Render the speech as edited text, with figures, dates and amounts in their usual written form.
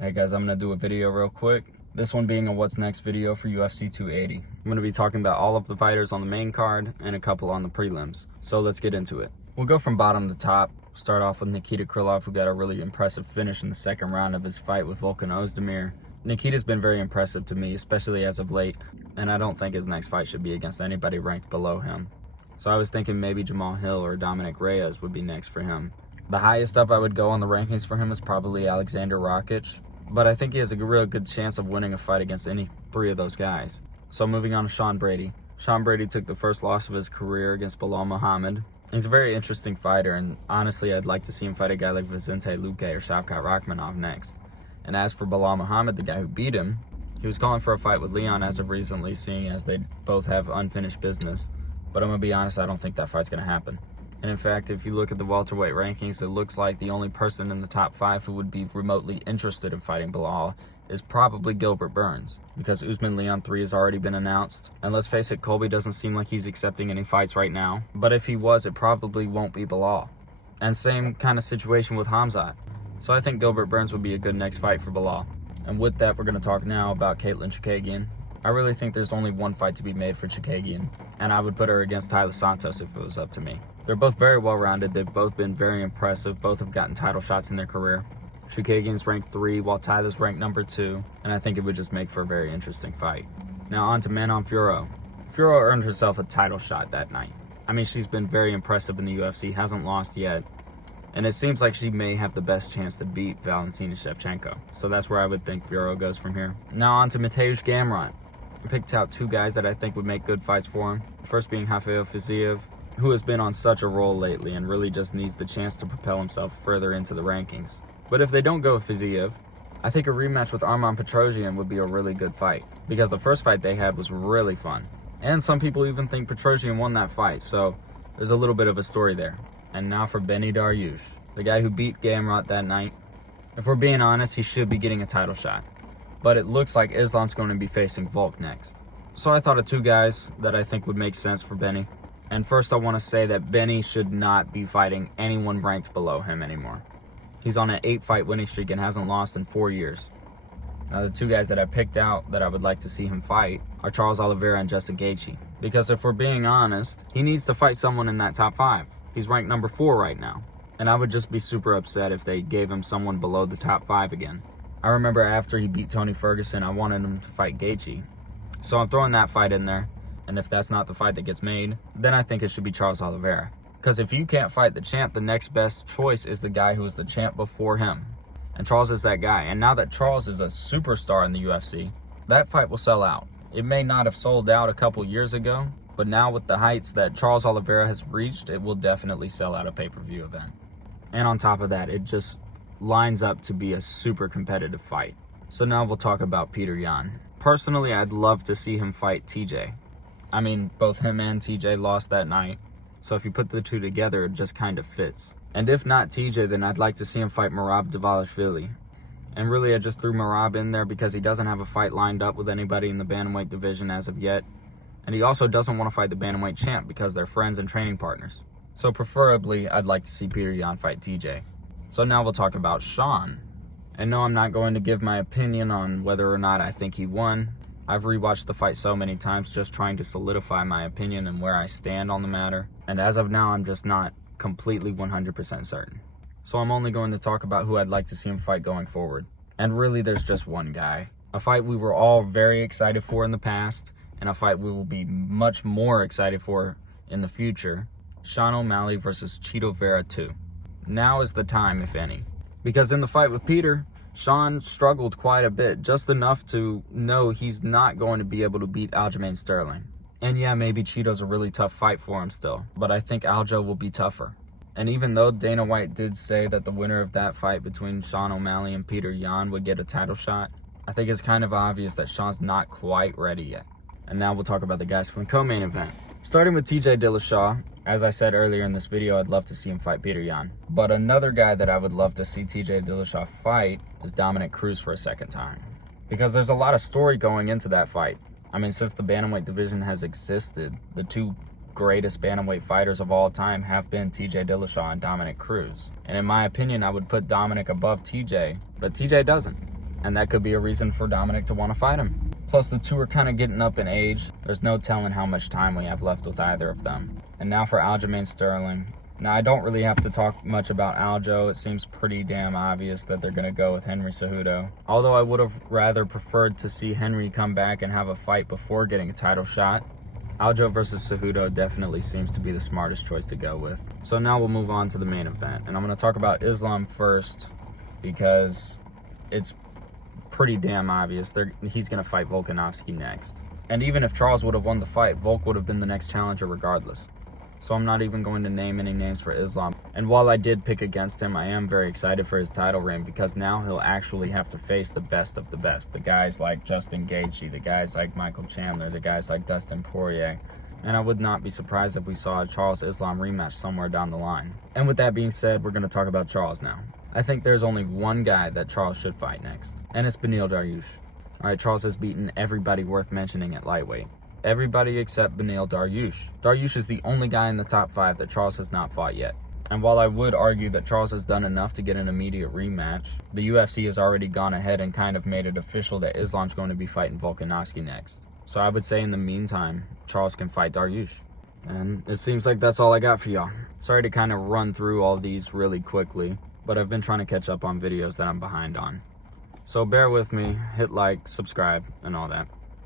Hey guys, I'm going to do a video real quick. This one being a what's next video for UFC 280. I'm going to be talking about all of the fighters on the main card and a couple on the prelims. So let's get into it. We'll go from bottom to top. Start off with Nikita Krylov, who got a really impressive finish in the second round of his fight with Volkan Ozdemir. Nikita's been very impressive to me, especially as of late, and I don't think his next fight should be against anybody ranked below him. So I was thinking maybe Jamal Hill or Dominic Reyes would be next for him. The highest up I would go on the rankings for him is probably Alexander Rakic, but I think he has a real good chance of winning a fight against any three of those guys. So moving on to Sean Brady. Sean Brady took the first loss of his career against Belal Muhammad. He's a very interesting fighter, and honestly, I'd like to see him fight a guy like Vicente Luque or Shavkat Rakhmonov next. And as for Belal Muhammad, the guy who beat him, he was calling for a fight with Leon as of recently, seeing as they both have unfinished business. But I'm going to be honest, I don't think that fight's going to happen. And in fact, if you look at the welterweight rankings, it looks like the only person in the top 5 who would be remotely interested in fighting Belal is probably Gilbert Burns, because Usman Leon 3 has already been announced. And let's face it, Colby doesn't seem like he's accepting any fights right now. But if he was, it probably won't be Belal. And same kind of situation with Hamzat. So I think Gilbert Burns would be a good next fight for Belal. And with that, we're going to talk now about Caitlin Chookagian. I really think there's only one fight to be made for Chookagian, and I would put her against Taila Santos if it was up to me. They're both very well-rounded. They've both been very impressive. Both have gotten title shots in their career. Chookagian's ranked 3, while Taila's ranked number 2, and I think it would just make for a very interesting fight. Now on to Manon Fiorot. Fiorot earned herself a title shot that night. I mean, she's been very impressive in the UFC, hasn't lost yet, and it seems like she may have the best chance to beat Valentina Shevchenko. So that's where I would think Fiorot goes from here. Now on to Mateusz Gamrot. I picked out 2 guys that I think would make good fights for him. The first being Rafael Fiziev, who has been on such a roll lately and really just needs the chance to propel himself further into the rankings. But if they don't go with Fiziev, I think a rematch with Arman Petrosyan would be a really good fight, because the first fight they had was really fun. And some people even think Petrosyan won that fight, so there's a little bit of a story there. And now for Benny Dariush, the guy who beat Gamrot that night. If we're being honest, he should be getting a title shot. But it looks like Islam's going to be facing Volk next. So I thought of 2 guys that I think would make sense for Benny. And first I want to say that Benny should not be fighting anyone ranked below him anymore. He's on an 8-fight winning streak and hasn't lost in 4 years. Now the 2 guys that I picked out that I would like to see him fight are Charles Oliveira and Justin Gaethje. Because if we're being honest, he needs to fight someone in that top 5. He's ranked number 4 right now. And I would just be super upset if they gave him someone below the top 5 again. I remember after he beat Tony Ferguson, I wanted him to fight Gaethje. So I'm throwing that fight in there. And if that's not the fight that gets made, then I think it should be Charles Oliveira. Because if you can't fight the champ, the next best choice is the guy who was the champ before him. And Charles is that guy. And now that Charles is a superstar in the UFC, that fight will sell out. It may not have sold out a couple years ago, but now with the heights that Charles Oliveira has reached, it will definitely sell out a pay-per-view event. And on top of that, it just lines up to be a super competitive fight. So now we'll talk about Petr Yan. Personally, I'd love to see him fight TJ. I mean, both him and TJ lost that night, so if you put the 2 together, it just kind of fits. And if not TJ, then I'd like to see him fight Merab Dvalishvili. And really, I just threw Merab in there because he doesn't have a fight lined up with anybody in the bantamweight division as of yet. And he also doesn't want to fight the bantamweight champ because they're friends and training partners. So preferably, I'd like to see Petr Yan fight TJ. So now we'll talk about Sean. And no, I'm not going to give my opinion on whether or not I think he won. I've rewatched the fight so many times just trying to solidify my opinion and where I stand on the matter. And as of now, I'm just not completely 100% certain. So I'm only going to talk about who I'd like to see him fight going forward. And really, there's just one guy. A fight we were all very excited for in the past, and a fight we will be much more excited for in the future. Sean O'Malley versus Chito Vera 2. Now is the time, if any. Because in the fight with Peter, Sean struggled quite a bit, just enough to know he's not going to be able to beat Aljamain Sterling. And yeah, maybe Cheeto's a really tough fight for him still, but I think Aljo will be tougher. And even though Dana White did say that the winner of that fight between Sean O'Malley and Petr Yan would get a title shot, I think it's kind of obvious that Sean's not quite ready yet. And now we'll talk about the guys from the co-main event. Starting with TJ Dillashaw, as I said earlier in this video, I'd love to see him fight Petr Yan. But another guy that I would love to see TJ Dillashaw fight is Dominic Cruz for a second time. Because there's a lot of story going into that fight. I mean, since the bantamweight division has existed, the 2 greatest bantamweight fighters of all time have been TJ Dillashaw and Dominic Cruz. And in my opinion, I would put Dominic above TJ, but TJ doesn't. and that could be a reason for Dominic to want to fight him. Plus, the two are kind of getting up in age. There's no telling how much time we have left with either of them. And now for Aljamain Sterling. Now, I don't really have to talk much about Aljo. It seems pretty damn obvious that they're going to go with Henry Cejudo. Although I would have rather preferred to see Henry come back and have a fight before getting a title shot, Aljo versus Cejudo definitely seems to be the smartest choice to go with. So now we'll move on to the main event. And I'm going to talk about Islam first because it's pretty damn obvious he's going to fight Volkanovski next. And even if Charles would have won the fight, Volk would have been the next challenger regardless. So I'm not even going to name any names for Islam. And while I did pick against him, I am very excited for his title reign because now he'll actually have to face the best of the best. The guys like Justin Gaethje, the guys like Michael Chandler, the guys like Dustin Poirier. And I would not be surprised if we saw a Charles Islam rematch somewhere down the line. And with that being said, we're going to talk about Charles now. I think there's only one guy that Charles should fight next, and it's Beneil Dariush. All right, Charles has beaten everybody worth mentioning at lightweight. Everybody except Beneil Dariush. Dariush is the only guy in the top 5 that Charles has not fought yet. And while I would argue that Charles has done enough to get an immediate rematch, the UFC has already gone ahead and kind of made it official that Islam's going to be fighting Volkanovski next. So I would say in the meantime, Charles can fight Dariush. And it seems like that's all I got for y'all. Sorry to kind of run through all these really quickly, but I've been trying to catch up on videos that I'm behind on. So bear with me, hit like, subscribe, and all that.